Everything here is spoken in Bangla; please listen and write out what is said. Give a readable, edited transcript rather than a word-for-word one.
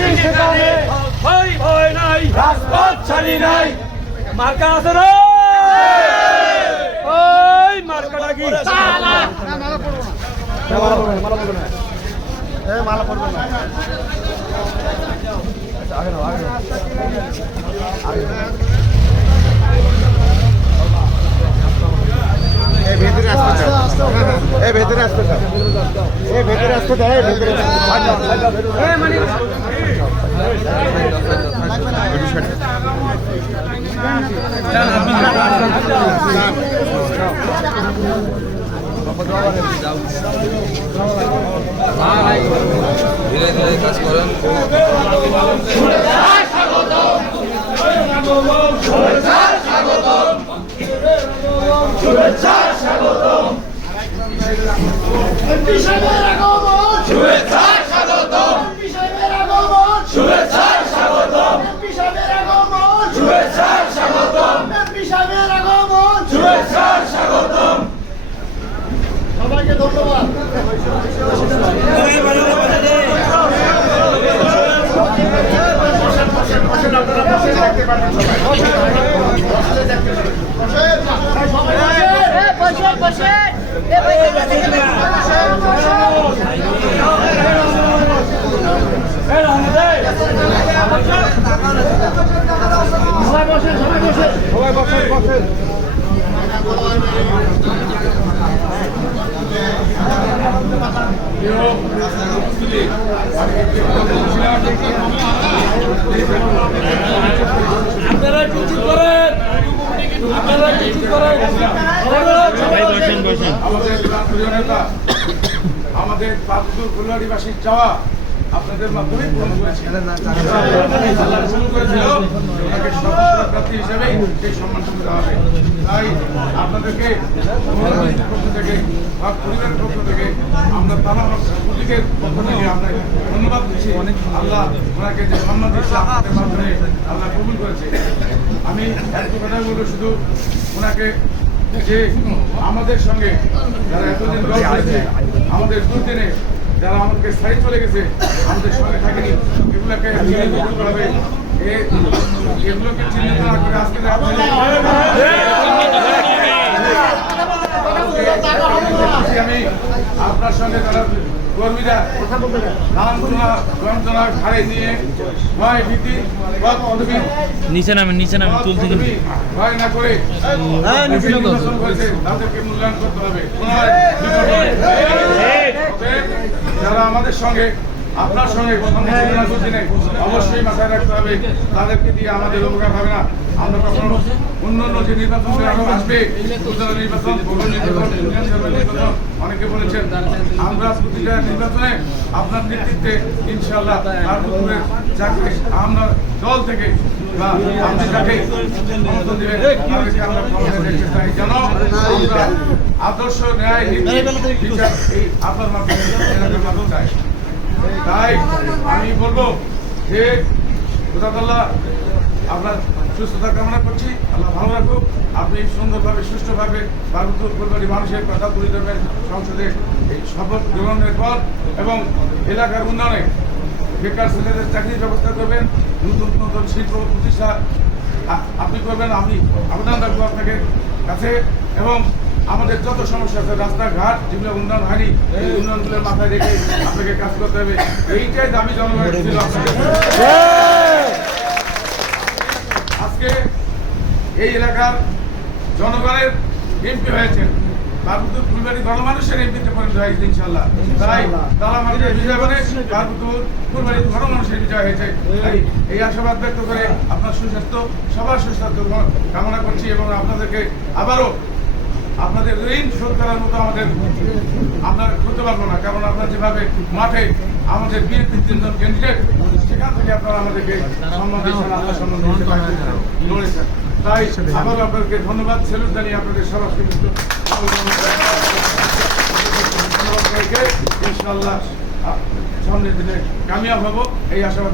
মিছিল সেখানে ভয় ভয় নাই, রাজপথ ছাড়ি নাই। মার্কা আছে না ওই মার্কাটা কি মালা পড়বে না। ভেতরে আসতে ভেতরে আসতে ভেতরে আসতে দেয় ভেতরে ধীরে ধীরে কাজ করেন। সবাইকে ধন্যবাদ। সবাই বসেন। আপনারা কিছু করেন, আপনারা কিছু করেন। আমাদের প্রিয় নেতা আমাদের পাবদুর ফুলবাড়িবাসীর চাওয়া আপনাদের মাধ্যমে পূরণ করেছিল। ওনাকে সদস্য প্রার্থী হিসেবে সেই সম্মানটুকু দেওয়া হবে। তাই আপনাদেরকে পক্ষ থেকে বা পরিবারের পক্ষ থেকে আমরা তারা প্রতীকের পক্ষ থেকে আপনাকে ধন্যবাদ দিচ্ছি। আল্লাহ ওনাকে যে সম্মান দিচ্ছে আপনাদের মাধ্যমে আল্লাহ কবুল করেছে। আমি একটু কথা বলবো শুধু ওনাকে যে আমাদের সঙ্গে যারা এতদিন দল করেছে, আমাদের দুদিনে যারা আমাদেরকে সাইড চলে গেছে, আমাদের সঙ্গে থাকেনি, এগুলোকে চিহ্নিত করতে হবে। এগুলোকে চিহ্নিত না করে আজকে আমি আপনার সঙ্গে যারা কর্মীরা যন্ত্রণা ঘাড়ে নিয়ে ভয় ভীতি নিচে নামেন চুল থেকে ভয় না করে নির্বাচন করেছে তাদেরকে মূল্যায়ন করতে হবে। যারা আমাদের সঙ্গে আপনার সঙ্গে অবশ্যই মাথায় রাখতে হবে, তাদেরকে দিয়ে আমাদের উপকার হবে না। আমরা কখনো অন্যান্য যে নির্বাচন আসবে, নির্বাচন নির্বাচন অনেকে বলেছেন, আমরা প্রতিটা নির্বাচনে আপনার নেতৃত্বে ইনশাআল্লাহ যাকে আমরা দল থেকে বা আপনি যাকে সমর্থন দেবেন তাদেরকে আমরা দেখতে চাই, যেন আমরা আদর্শ ন্যায় বিচার এই আপনার মাধ্যমে চাই। তাই আমি বলবো যে খোদাতাল্লাহ আপনার সুস্থতা কামনা করছি, আল্লাহ ভালো রাখুক। আপনি সুন্দরভাবে সুষ্ঠুভাবে বারুদপুর ফুলবাড়ি মানুষের কথা তুলে ধরবেন সংসদে এই শপথ গ্রহণের পর, এবং এলাকার উন্নয়নে বেকার ছেলেদের চাকরির ব্যবস্থা করবেন, নতুন নতুন শিল্প প্রতিষ্ঠা আপনি করবেন। আমি আবেদন রাখবো আপনাকে কাছে, এবং আমাদের যত সমস্যা আছে রাস্তাঘাট যেগুলো উন্নয়ন হয়নি, এই উন্নয়নগুলোর মাথায় রেখে আপনাকে কাজ করতে হবে। এইটাই দাবি জনগণের ছিল। আজকে এই এলাকার জনগণের এমপি হয়েছেন, বারুদপুর ফুলবাড়ি গণমানুষের এমপিতে পরিণত হয়েছে ইনশাল্লাহ। তাই তারা আমাদের বিজয় বলে বারুদপুর ফুলবাড়ি গণমানুষের বিজয় হয়েছে। তাই এই আশাবাদ ব্যক্ত করে আপনার সুস্বাস্থ্য, সবার সুস্বাস্থ্য কামনা করছি, এবং আপনাদেরকে আবারও আপনাদের ঋণ শোধ করার মতো আমরা করতে পারবো না, কারণ আপনারা যেভাবে মাঠে আমাদের বিএনপি তিনজন ক্যান্ডিডেট, সেখান থেকে আপনারা আমাদেরকে সম্মান দিয়েছেন, আল্লাহ সম্মান লড়েছেন। তাই আবারও আপনাদেরকে ধন্যবাদ, স্যালুট জানিয়ে আপনাদের সবার ইনশাআল্লাহ সামনের দিনে কামিয়াব হবো এই আশাবাদ।